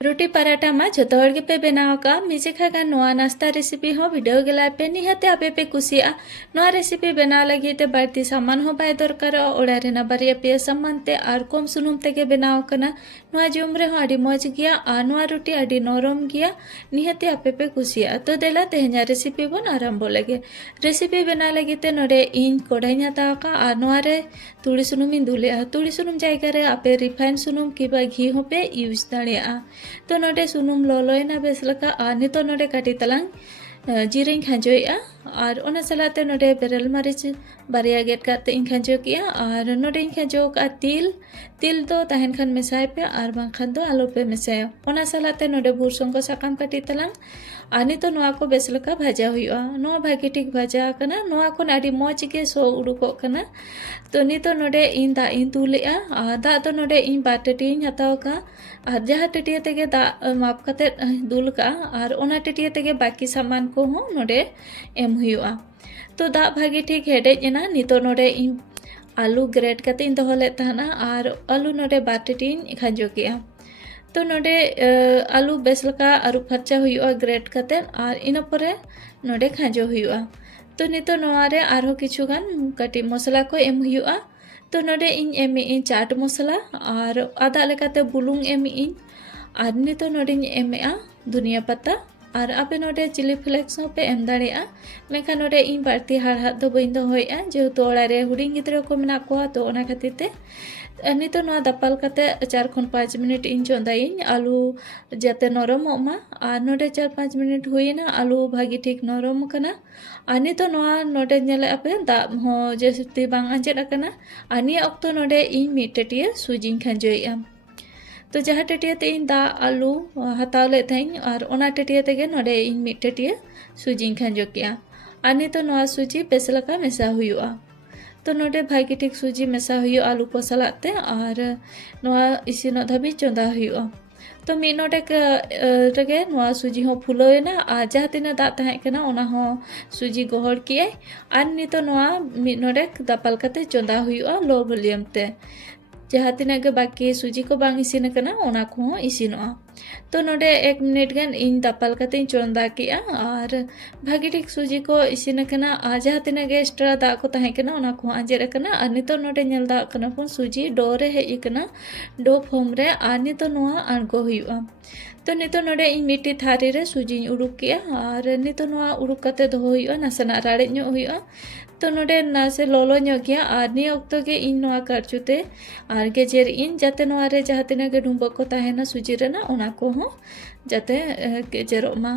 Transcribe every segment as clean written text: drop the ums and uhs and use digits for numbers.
रोटी पराठा मा जोतो हर पे बनाव का मिजे खागा नोआ नाश्ता रेसिपी हो वीडियो गेला पे निहाते आपे पे कुसिया नोआ रेसिपी बना लगी ते बाड़ती सामान हो बाय दरकार ओड़ा रेना बारिया पे सामान ते आर कम सुनुम तेगे बनाव कना नोआ जोम रे हो आडी मौज गिया आ नोआ रोटी आडी नरम गिया निहाते आपे पे कुसिया तो देला तेहኛ रेसिपी बन आरंभो लगे रेसिपी बना लगी ते नोडे इन कोड़ाई हताव का आ नोआ रे तुड़ी सुनुम दुले तुड़ी सुनुम जायगा रे आपे रिफाइन सुनुम किबा घी हो पे यूज दाड़ेया तो नोडे सुनुम लोलोयना बेस लका आ नितो नोडे काटी तलांग जीरें खांजोया और ओना सलाते नोडे बेरल मरीच बारिया गेट काते इन खांजो किया और नोडे इन खांजो का तिल दो तहन खान मेसाय पे और बांखान दो आलू पे मेसाय ओना सलाते नोडे बुरसों को साकाम काटी तलांग आनी तो नोआ को बेस लका भाजा हुआ नोआ भागी ठीक भाजा कना नोआ को आडी मौज के सो उडुको कना तो नितो नोडे इन दा इन तुलेआ दा तो नोडे इन बाटटी इन हताव का और जहाँ टटिया तेगे दा माप कते दुल का और ओना टटिया तेगे बाकी सामान को हो नोडे एम हुआ तो दा भागी ठीक हेडेजना नितो नोडे इन आलू ग्रेड कते इन दोहले तहना और आलू नोडे बाटटी इन खांजो किया तो नोडे आलू बेस लका आरु फरचा हुआ ग्रेड कते और इन परे नोडे खांजो हुआ तो नितो नोआरे आरो किछु गान कटी मसला को एम हुआ तो नोडे इन एम इन चाट मसला और आधा लेकाते बुलुंग एम इन और नितो नोडे एम दुनिया पत्ता और आपे नोडे चिली फ्लेक्स पे एम दाड़ेया मेखा नोडे इन बाड़ती हाड़ दो बइन दो होया जेहेतु ओड़ारे हुडिंग गिद्रा को मेना कोआ तो ओना खातिर ते नितो नोआ दपाल कते 4 खन 5 मिनट इन चोंदाइन आलू जाते नरमोग मा और नोडे 4-5 मिनट हुईना आलू भागी ठीक नरम कना और नितो नोआ नोडे नेले आपे दा हो जेसती बांग आंजेद कना और निया अक्तो नोडे इन मिट टटिया सुजिन खांजोया तो जहाँ टटिया ते इन दा आलू हताव ले थें और ओना टटिया तेगे नोडे इन मिट टटिया सुजिन खांजो किया और नितो नोआ सुजी बेस लका मेसा हुआ तो नोडे भागी ठीक सुजी मेसा हुआ आलू को सलाते और नोआ इसिनो धाबी चोंदा हुआ तो मी नोडे रगे नोआ सुजी हो फुलोयना और जहाँ तीना दा तहें कना ओना हो सुजी गोहर किए और नितो नोआ मी नोडे दापाल कते चोंदा हुआ लो वॉल्यूम ते जहाँ तीना के बाकी सुजी को बांग इसिन कना ओना को इसिनोआ तो नोडे 1 मिनट गन इन दापाल कते चोंदा किया और भागी ठीक सुजी को इसिन कना आ जहाँ तीना के एक्स्ट्रा दा को तहें कना ओना को आंजेर कना और नितो नोडे नेल दा कना पुन सुजी डो रे हेज कना डो फॉर्म रे और नितो नोआ आणगो हुआ तो नितो नोडे इन मिट्टी थारी रे सुजी उडुक किया और नितो नोआ उडुक कते दो हुआ नासना राड़े ᱧᱚᱜ हुआ तो नोडे नासे लोलो ᱧᱚᱜ गया और नि ऑक्तो के इन नोआ करचुते और गेजेर इन जाते नोआ रे जहाँ तीना के डुंबो को ताहेना सुजी रेना ओना को हो जाते गेजेरो मा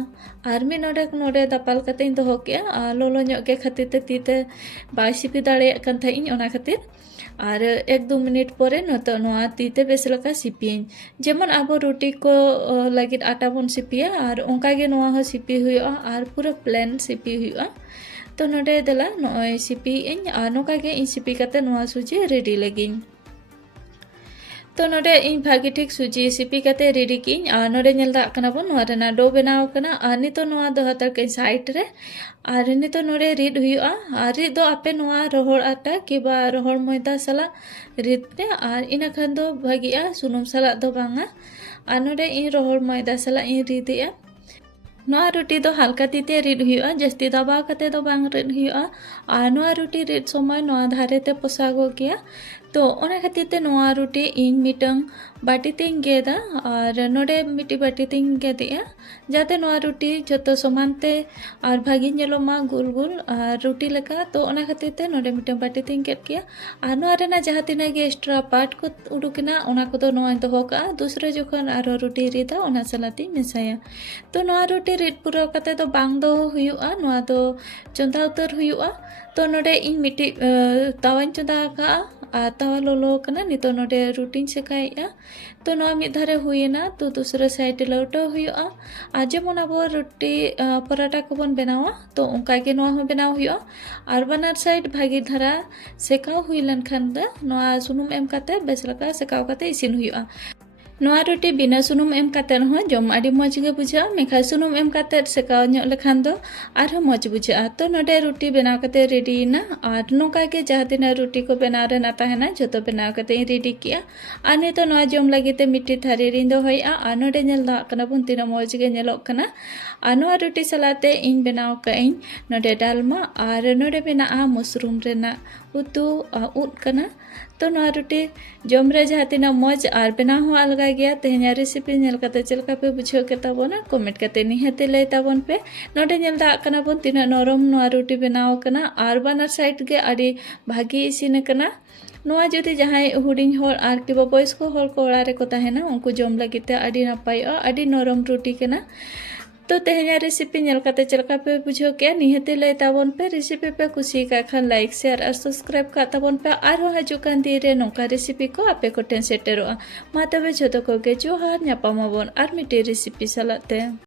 और मी नोडे दापाल कते इन दोहो किया लोलो ᱧᱚᱜ के खातिर ते तीते बाय सिपी दाड़े कन था इन ओना खातिर और 1-2 मिनट परे नतो नोआ तीते बेस लका सिपियन जेमन आबो रोटी को लगित आटा बन सिपिया और ओंका गे नोआ हो सिपी हुआ और पूरा प्लेन सिपी हुआ तो नोडे देला नोय सिपी इन नोका गे इन सिपी कते नोआ सुजी रेडी लगिन तो नोडे इन भागी ठीक सुजी सिपी कते रेडी किन नोडे नेल दा कना बन नोआ रेना डो बनाव कना नितो नोआ दो हतर के साइड रे और नितो नोडे रिद हुआ और रिद दो आपे नोआ रोहड़ आटा किबा रोहड़ मैदा सला रिद पे और इना खान दो भागिया सुनुम सला दो बांगा और नोडे इन रोहड़ मैदा सला इन रिदिया नोआ रोटी दो हल्का तीते रिद हुआ जस्ती दबाव कते दो बांग रिद हुआ और नोआ रोटी रिद समय नोआ धारे ते पोसागो किया तो ओना खातिर ते नोआ रोटी इन मिटंग बाटी तें गेदा और नोडे मिट्टी बाटी तें गेदिया जाते नोआ रोटी जतो समान ते और भागी नेलो मा गुल गुल और रोटी लगा तो ओना खातिर ते नोडे मिटंग बाटी तें गेद किया और नोआ रेना जहाँ तीना गे एक्स्ट्रा पार्ट को उडुकना ओना को तो नोआ दोहो का दूसरे जोखन आरो रोटी रिदा ओना सलाती मेसाया तो नोआ रोटी रिद पूरा कते तो बांग दो हुआ नोआ दो चोंदा उतर हुआ तो नोडे इन मिट्टी तावान चोंदा का तावा लोलो कना नितो नोडे रूटीन सेकाया तो नोआ मिद धारे हुईना तो दूसरे साइड लौटो हुआ और जेमन आबो रोटी पराठा को बन बनावा तो उनका के नोआ हो बनाव हुआ और बनार साइड भागी धारा सेकाव हुई लनखान दा नोआ सुनुम एम कते बेस लका सेकाव कते इसिन हुआ ᱱᱚᱣᱟ ᱨᱩᱴᱤ ᱵᱤᱱᱟᱹ ᱥᱩᱱᱩᱢ ᱮᱢ ᱠᱟᱛᱮᱫ ᱦᱚᱸ ᱡᱚᱢ ᱟᱹᱰᱤ ᱢᱚᱡᱽ ᱜᱮ ᱵᱩᱡᱷᱟᱹᱜᱼᱟ, ᱢᱮᱱᱠᱷᱟᱱ ᱥᱩᱱᱩᱢ ᱮᱢ ᱠᱟᱛᱮᱫ ᱥᱮᱠᱟᱣ ᱧᱚᱜ ᱞᱮᱠᱷᱟᱱ ᱫᱚ ᱟᱨᱦᱚᱸ ᱢᱚᱡᱽ ᱵᱩᱡᱷᱟᱹᱜᱼᱟ। ᱛᱚ ᱱᱚᱰᱮ ᱨᱩᱴᱤ ᱵᱮᱱᱟᱣ ᱠᱟᱛᱮᱫ ᱨᱮᱰᱤᱭᱮᱱᱟ ᱟᱨ ᱱᱚᱝᱠᱟ ᱜᱮ ᱡᱟᱦᱟᱸ ᱛᱤᱱᱟᱹᱜ ᱨᱩᱴᱤ ᱠᱚ ᱵᱮᱱᱟᱣ ᱨᱮᱱᱟᱜ ᱛᱟᱦᱮᱱᱟ ᱡᱷᱚᱛᱚ ᱵᱮᱱᱟᱣ ᱠᱟᱛᱮᱫ ᱤᱧ ᱨᱮᱰᱤ ᱠᱮᱜᱼᱟ। ᱟᱨ ᱱᱤᱛᱚᱜ ᱱᱚᱣᱟ ᱡᱚᱢ ᱞᱟᱹᱜᱤᱫ ᱛᱮ ᱢᱤᱫᱴᱤᱡ ᱛᱷᱟᱹᱨᱤ ᱨᱤᱧ ᱫᱚᱦᱚᱭᱮᱜᱼᱟ ᱟᱨ ᱱᱚᱰᱮ ᱧᱮᱞ ᱫᱟᱲᱮᱭᱟᱜ ᱠᱟᱱᱟ ᱵᱚᱱ ᱛᱤᱱᱟᱹᱜ ᱢᱚᱡᱽ ᱜᱮ ᱧᱮᱞᱚᱜ ᱠᱟᱱᱟ। ᱟᱨ ᱱᱚᱣᱟ ᱨᱩᱴᱤ ᱥᱟᱞᱟᱜ ᱛᱮ ᱤᱧ ᱵᱮᱱᱟᱣ ᱠᱟᱜ ᱟᱹᱧ ᱱᱚᱰᱮ ᱰᱟᱞᱢᱟ ᱟᱨ ᱱᱚᱰᱮ ᱢᱮᱱᱟᱜᱼᱟ ᱢᱟᱥᱨᱩᱢ ᱨᱮᱱᱟᱜ ᱩᱛᱩ ᱩᱫ ᱠᱟᱱᱟ। तो नवा रोटी जम रे जहाँ तीना मौज और बना हो अलगा गया तेहना रेसिपी नेल कते चल का पे बुझो के ताबोना कमेंट कते निहते लय ताबोन पे नोडे नेल दा कना बोन तीना नरम नवा रोटी बनाव कना और बानर साइड के आड़ी भागी इसिन कना नोआ जुदी जहां हुडिंग होल आर कि बॉयस को होल को ओड़ा रे को ताहेना उनको जम लगिते आड़ी नापाय आड़ी नरम रोटी कना। तो तेहना रेसिपी नेल कते चलका पे बुझो के निहते लय ताबोन पे रेसिपी पे खुशी का खान लाइक शेयर और सब्सक्राइब का ताबोन पे आर हो हजुकान दिरे नोका रेसिपी को आपे को टेन सेटेरो मा तबे जतो को के जोहार न्यापामाबोन आर मिटे रेसिपी सलाते।